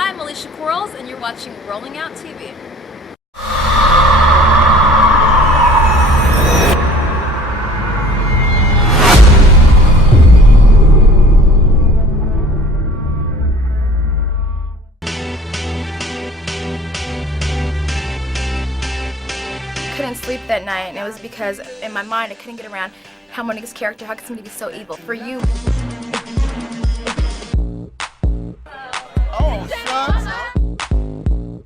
I'm Alicia Quarles, and you're watching Rolling Out TV. Couldn't sleep that night, and it was because in my mind I couldn't get around how Monica's character, how could somebody be so evil? For you.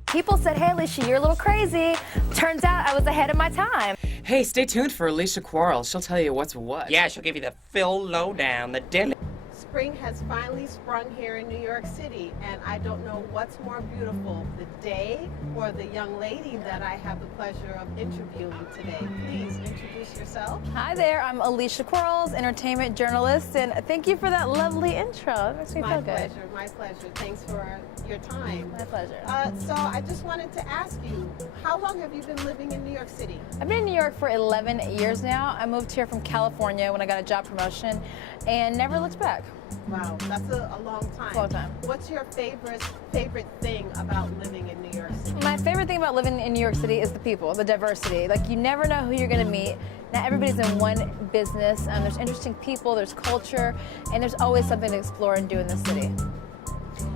People said, hey Alicia, you're a little crazy. Turns out I was ahead of my time. Hey, stay tuned for Alicia Quarles. She'll tell you what's what. Yeah, she'll give you the Phil lowdown, the daily. Spring has finally sprung here in New York City, and I don't know what's more beautiful, the day or the young lady that I have the pleasure of interviewing today. Please introduce yourself. Hi there, I'm Alicia Quarles, entertainment journalist, and thank you for that lovely intro. It makes me feel good. My pleasure. Thanks for your time. My pleasure. So I just wanted to ask you, how long have you been living in New York City? I've been in New York for 11 years now. I moved here from California when I got a job promotion and never looked back. Wow, that's a long time. Long time. What's your favorite thing about living in New York City? My favorite thing about living in New York City is the people, the diversity. Like, you never know who you're going to meet. Not everybody's in one business. There's interesting people, there's culture, and there's always something to explore and do in the city.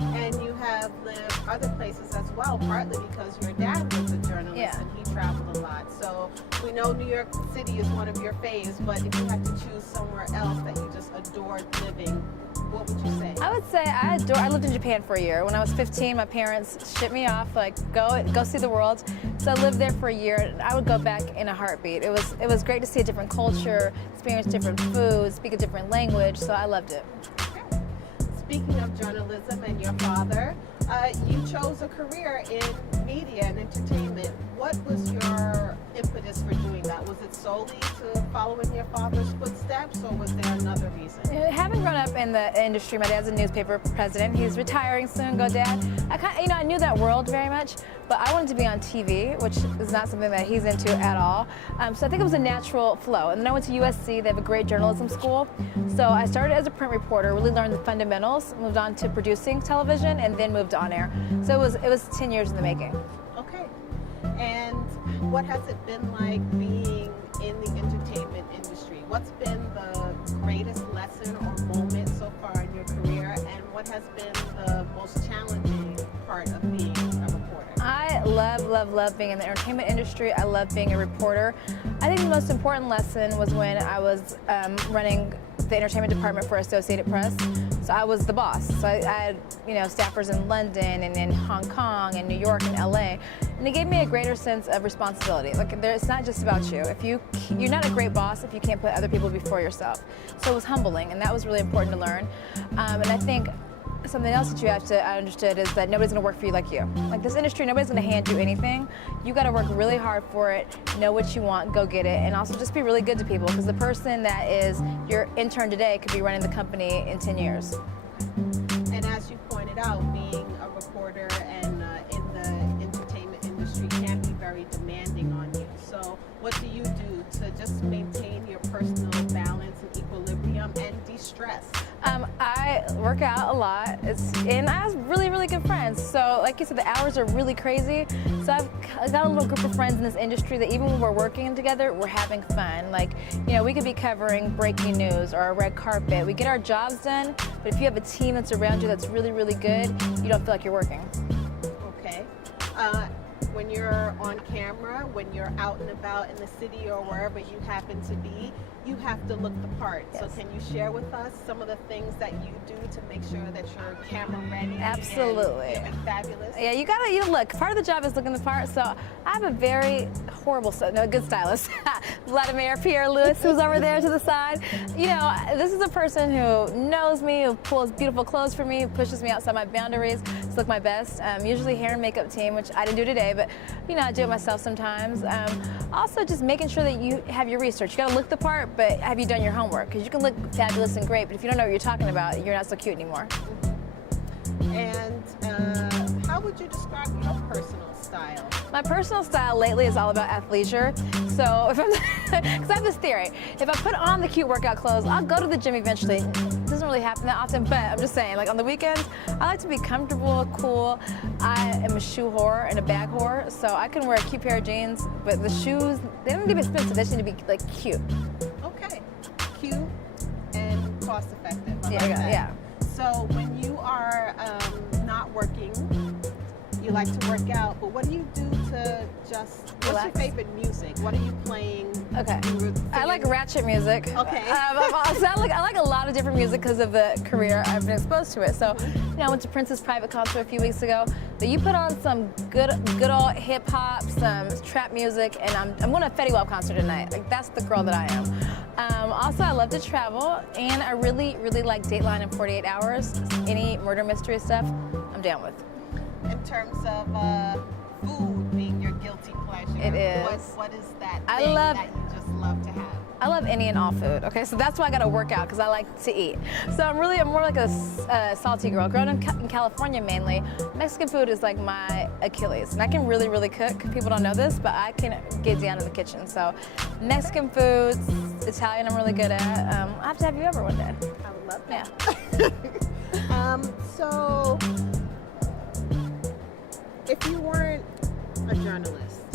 And you have lived other places as well, partly because your dad was a journalist and he traveled a lot. So we know New York City is one of your faves, but if you had to choose somewhere else that you just adored living, what would you say? I would say I lived in Japan for a year. When I was 15, my parents shipped me off, like, go see the world. So I lived there for a year, and I would go back in a heartbeat. It was great to see a different culture, experience different foods, speak a different language, so I loved it. Speaking of journalism and your father, you chose a career in media and entertainment. What was your impetus for doing that? Was it solely to follow in your father's footsteps, or was there another reason? Having grown up in the industry, my dad's a newspaper president. He's retiring soon. Go, Dad! I knew that world very much, but I wanted to be on TV, which is not something that he's into at all. So I think it was a natural flow. And then I went to USC. They have a great journalism school. So I started as a print reporter, really learned the fundamentals, moved on to producing television, and then moved on air. So it was 10 years in the making. Okay. And what has it been like being in the entertainment industry? What's been the greatest lesson or moment so far in your career, and what has been the most challenging part of being a reporter? I love being in the entertainment industry. I love being a reporter. I think the most important lesson was when I was running the entertainment department for Associated Press. So I was the boss. So I had, staffers in London and in Hong Kong and New York and LA. And it gave me a greater sense of responsibility. Like, it's not just about you. You're not a great boss if you can't put other people before yourself. So it was humbling, and that was really important to learn. And I think something else that I understood is that nobody's going to work for you like you. Like, this industry, nobody's going to hand you anything. You got to work really hard for it, know what you want, go get it, and also just be really good to people, because the person that is your intern today could be running the company in 10 years. And as you pointed out, being a reporter and in the entertainment industry can be very demanding on you. So what do you do to just maintain your personal balance and equilibrium and de-stress? I work out a lot, and I have really good friends. So like you said, the hours are really crazy. So I've got a little group of friends in this industry that even when we're working together, we're having fun. Like, we could be covering breaking news or a red carpet. We get our jobs done, but if you have a team that's around you that's really good, you don't feel like you're working. Okay. When you're on camera, when you're out and about in the city or wherever you happen to be, you have to look the part. Yes. So can you share with us some of the things that you do to make sure that you're camera ready? Absolutely. And fabulous? Yeah, you gotta look. Part of the job is looking the part. So I have a very good stylist, Vladimir Pierre Lewis, who's over there to the side. This is a person who knows me, who pulls beautiful clothes for me, who pushes me outside my boundaries to look my best. Usually hair and makeup team, which I didn't do today, but I do it myself sometimes. Also, just making sure that you have your research. You gotta look the part, but have you done your homework? Because you can look fabulous and great, but if you don't know what you're talking about, you're not so cute anymore. And how would you describe your personal style? My personal style lately is all about athleisure. So if I'm Because I have this theory. If I put on the cute workout clothes, I'll go to the gym eventually. It doesn't really happen that often, but I'm just saying, like on the weekends, I like to be comfortable, cool. I am a shoe whore and a bag whore, so I can wear a cute pair of jeans, but the shoes, they don't need to be expensive, they just need to be like cute. Okay, cute and cost effective. I Yeah, like that. yeah. So when you are not working, you like to work out, but what do you do to just, what's Relax. your favorite music? What are you playing? Okay. You were I like singing- ratchet music. Okay. I like a lot of different music because of the career I've been exposed to it. So, you know, I went to Prince's private concert a few weeks ago. But you put on some good old hip hop, some trap music, and I'm going to a Fetty Wap concert tonight. Like that's the girl that I am. Also, I love to travel, and I really like Dateline and 48 Hours. Any murder mystery stuff, I'm down with. In terms of food being your guilty pleasure, It is. What is that I thing love- that you just love to have? I love any and all food, okay? So that's why I gotta work out, because I like to eat. So I'm more like a salty girl. Growing up in California mainly, Mexican food is like my Achilles. And I can really cook. People don't know this, but I can get down in the kitchen. So Mexican foods, Italian I'm really good at. I have to have you over one day. I would love Yeah. that. So, if you weren't a journalist,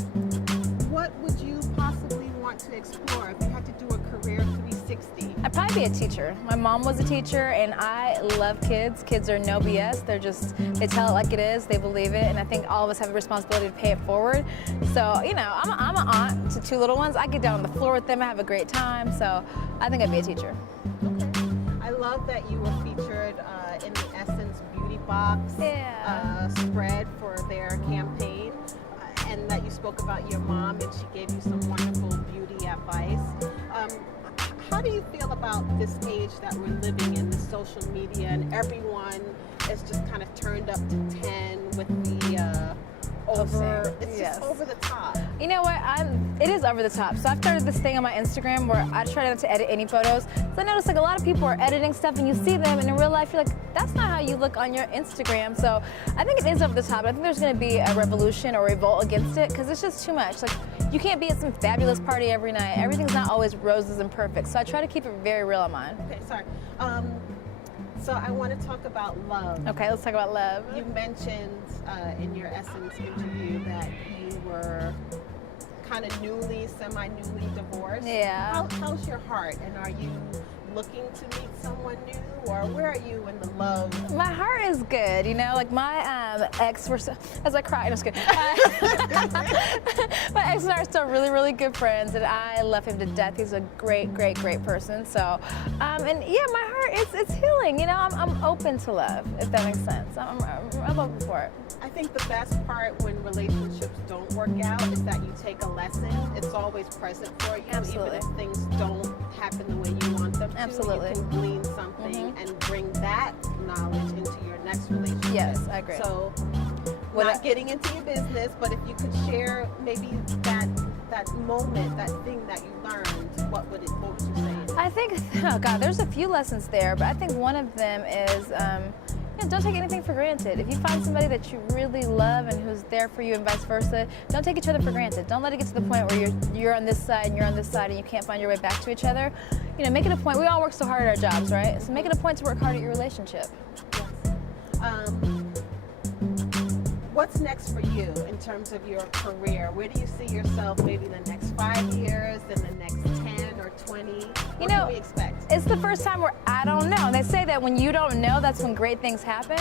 what would you possibly want to explore if you had to do a career 360? I'd probably be a teacher. My mom was a teacher, and I love kids. Kids are no BS. They tell it like it is. They believe it, and I think all of us have a responsibility to pay it forward. So, you know, I'm an aunt to 2 little ones. I get down on the floor with them. I have a great time. So, I think I'd be a teacher. Okay. I love that you were featured in the Essence Beauty Box spread for their campaign, and that you spoke about your mom and she gave you some wonderful beauty advice. How do you feel about this age that we're living in, the social media, and everyone is just kind of turned up to 10 with the it's Yes. just over the top. You know what? It is over the top. So I've started this thing on my Instagram where I try not to edit any photos. So I noticed like a lot of people are editing stuff and you see them, and in real life you're like, that's not how you look on your Instagram. So I think it is over the top. I think there's going to be a revolution or revolt against it because it's just too much. Like you can't be at some fabulous party every night. Everything's not always roses and perfect. So I try to keep it very real on mine. Okay, sorry. So I want to talk about love. Okay, let's talk about love. You mentioned in your Essence interview that you were kind of semi-newly divorced. Yeah. How's your heart? And are you looking to meet someone new, or where are you in the love? My heart is good, you know. Like my ex, as I cry, I'm just kidding. My ex and I are still really good friends, and I love him to death. He's a great person. So, and yeah, my heart it's healing. You know, I'm open to love, if that makes sense. I'm open for it. I think the best part when relationships don't work out is that you take a lesson. It's always present for you, Absolutely. even if things don't happen the way you want them to. Absolutely. You can glean something and bring that knowledge into your next relationship. Yes, I agree. So, What not getting into your business, but if you could share maybe that moment, that thing that you learned, what would you say? I think, oh God, there's a few lessons there, but I think one of them is, don't take anything for granted. If you find somebody that you really love and who's there for you and vice versa, don't take each other for granted. Don't let it get to the point where you're on this side and you're on this side and you can't find your way back to each other. You know, make it a point. We all work so hard at our jobs, right? So make it a point to work hard at your relationship. Yes. What's next for you in terms of your career? Where do you see yourself maybe the next 5 years, then the next 10 or 20? What can we expect? It's the first time where I don't know. And they say that when you don't know, that's when great things happen.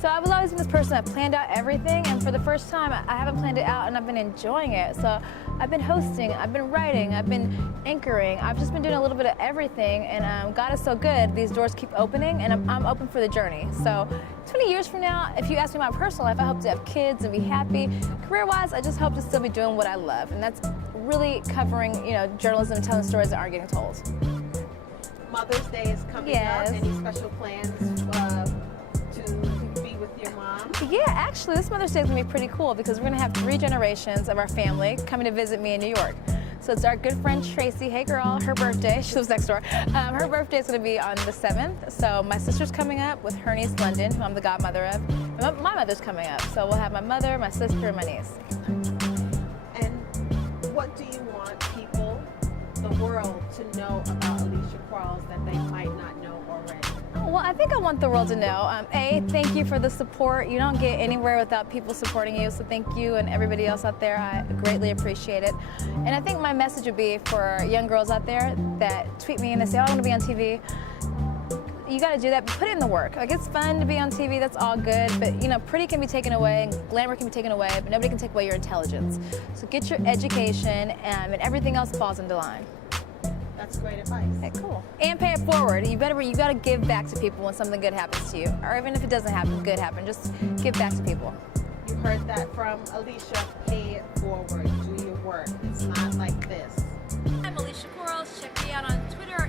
So I've always been this person that planned out everything, and for the first time, I haven't planned it out, and I've been enjoying it. So I've been hosting, I've been writing, I've been anchoring, I've just been doing a little bit of everything, and God is so good. These doors keep opening, and I'm open for the journey. So 20 years from now, if you ask me my personal life, I hope to have kids and be happy. Career-wise, I just hope to still be doing what I love, and that's really covering, you know, journalism and telling stories that aren't getting told. Mother's Day is coming Yes. up. Any special plans to be with your mom? Yeah, actually, this Mother's Day is going to be pretty cool because we're going to have 3 generations of our family coming to visit me in New York. So it's our good friend Tracy. Hey girl, her birthday, she lives next door. Her birthday is going to be on the 7th. So my sister's coming up with her niece London, who I'm the godmother of. And my mother's coming up. So we'll have my mother, my sister, and my niece. And what do you want people the world to know about Alicia Quarles that they might not know already? Well, I think I want the world to know, A, thank you for the support. You don't get anywhere without people supporting you, so thank you and everybody else out there. I greatly appreciate it. And I think my message would be for young girls out there that tweet me and they say, oh, I want to be on TV. You got to do that, but put in the work. Like, it's fun to be on TV, that's all good, but you know, pretty can be taken away and glamour can be taken away, but nobody can take away your intelligence. So get your education and everything else falls into line. That's great advice. Okay, cool. And pay it forward. You got to give back to people when something good happens to you, or even if it doesn't happen, good happen. Just give back to people. You heard that from Alicia. Pay it forward. Do your work. It's not like this. I'm Alicia Quarles. Check me out on Twitter or